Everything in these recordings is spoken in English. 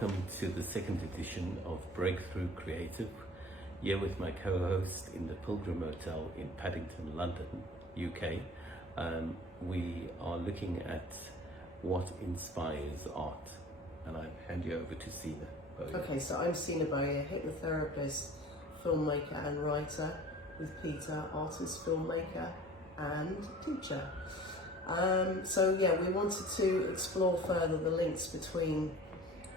welcome to the second edition of Breakthrough Creative, here with my co-host in the Pilgrim Hotel in Paddington, London, UK. We are looking at what inspires art, and I hand you over to Sina. Okay, so I'm Sina Bowyer, hypnotherapist, filmmaker and writer, with Peter, artist, filmmaker and teacher. We wanted to explore further the links between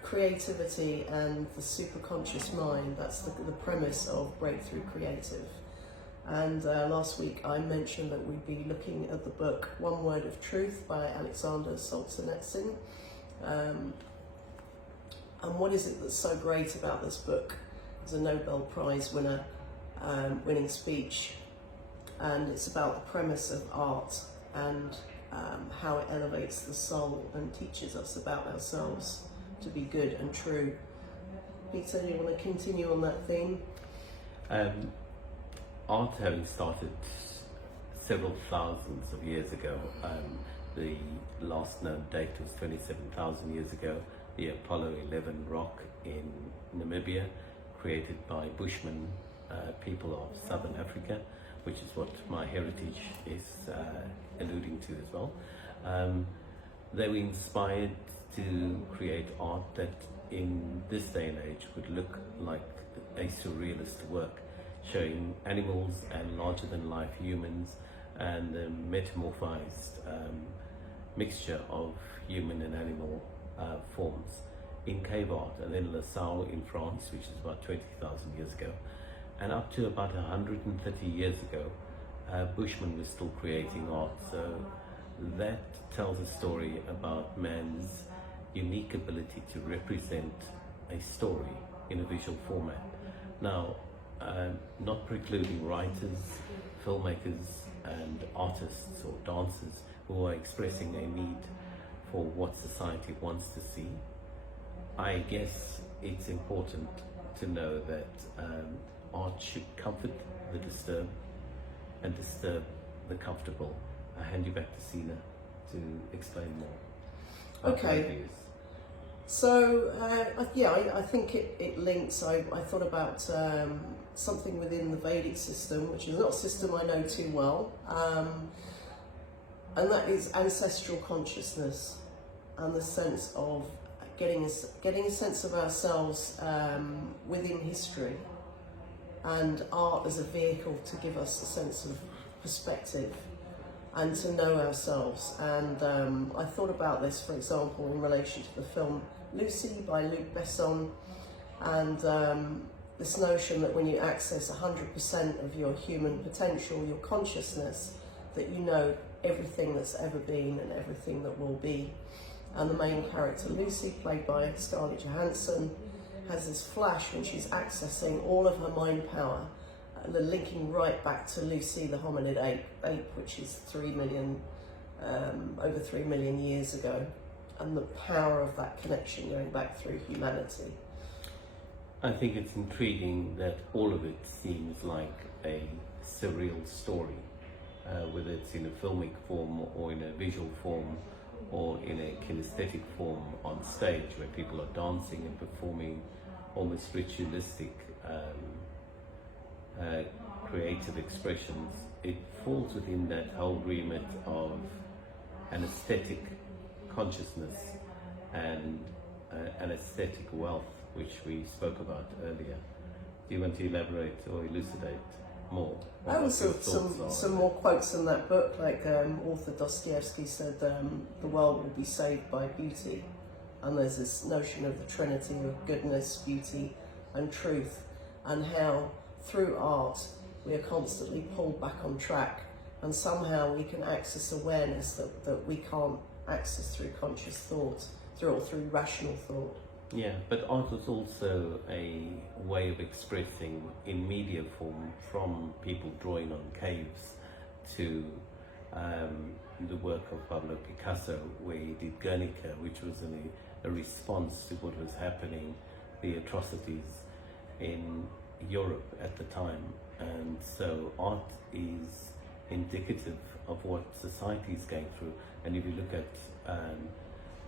creativity and the superconscious mind. That's the premise of Breakthrough Creative. And last week I mentioned that we'd be looking at the book One Word of Truth by Alexander Solzhenitsyn. And what is it that's so great about this book? It's a Nobel Prize winning speech, and it's about the premise of art and how it elevates the soul and teaches us about ourselves to be good and true. Peter, do you want to continue on that theme? Art having started several thousands of years ago, the last known date was 27,000 years ago, the Apollo 11 rock in Namibia, created by Bushmen, people of Southern Africa, which is what my heritage is alluding to as well. They were inspired to create art that in this day and age would look like a surrealist work, showing animals and larger than life humans and the metamorphized mixture of human and animal forms in cave art. And then LaSalle in France, which is about 20,000 years ago, and up to about 130 years ago, Bushmen was still creating art. So that tells a story about man's unique ability to represent a story in a visual format. Now, not precluding writers, filmmakers and artists or dancers who are expressing a need for what society wants to see. I guess it's important to know that art should comfort the disturbed and disturb the comfortable. I hand you back to Sina to explain more. Okay. So, I think it links. I thought about something within the Vedic system, which is not a system I know too well, and that is ancestral consciousness and the sense of getting a sense of ourselves within history, and art as a vehicle to give us a sense of perspective and to know ourselves. And I thought about this, for example, in relation to the film Lucy by Luc Besson, and this notion that when you access 100% of your human potential, your consciousness, that you know everything that's ever been and everything that will be. And the main character, Lucy, played by Scarlett Johansson, has this flash when she's accessing all of her mind power, linking right back to Lucy the hominid ape, which is over 3 million years ago, and the power of that connection going back through humanity. I think it's intriguing that all of it seems like a surreal story, whether it's in a filmic form or in a visual form or in a kinesthetic form on stage, where people are dancing and performing almost ritualistic creative expressions. It falls within that whole remit of an aesthetic consciousness and an aesthetic wealth, which we spoke about earlier. Do you want to elaborate or elucidate more? Some more quotes in that book, like author Dostoevsky said, the world will be saved by beauty, and there's this notion of the trinity of goodness, beauty and truth, and how through art we are constantly pulled back on track, and somehow we can access awareness that we can't access through conscious thought, through rational thought. Yeah, but art was also a way of expressing in media form, from people drawing on caves to the work of Pablo Picasso, where he did Guernica, which was a response to what was happening, the atrocities in Europe at the time. And so art is indicative of what society is going through. And if you look at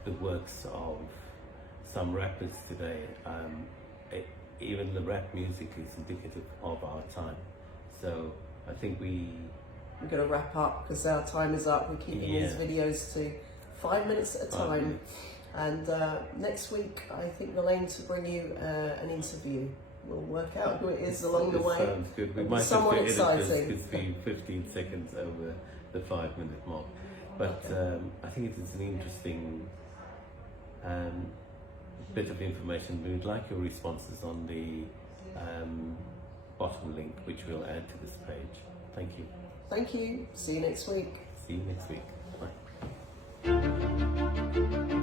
the works of some rappers today, even the rap music is indicative of our time. So I think we're going to wrap up because our time is up. We're keeping these videos to 5 minutes at a time. And next week, I think we'll aim to bring you an interview. We'll work out who it is along the way. Sounds good. We might someone have to edit exciting. this to be 15 seconds over the 5-minute mark. But I think it is an interesting bit of information. We'd like your responses on the bottom link, which we'll add to this page. Thank you. Thank you. See you next week. See you next week. Bye.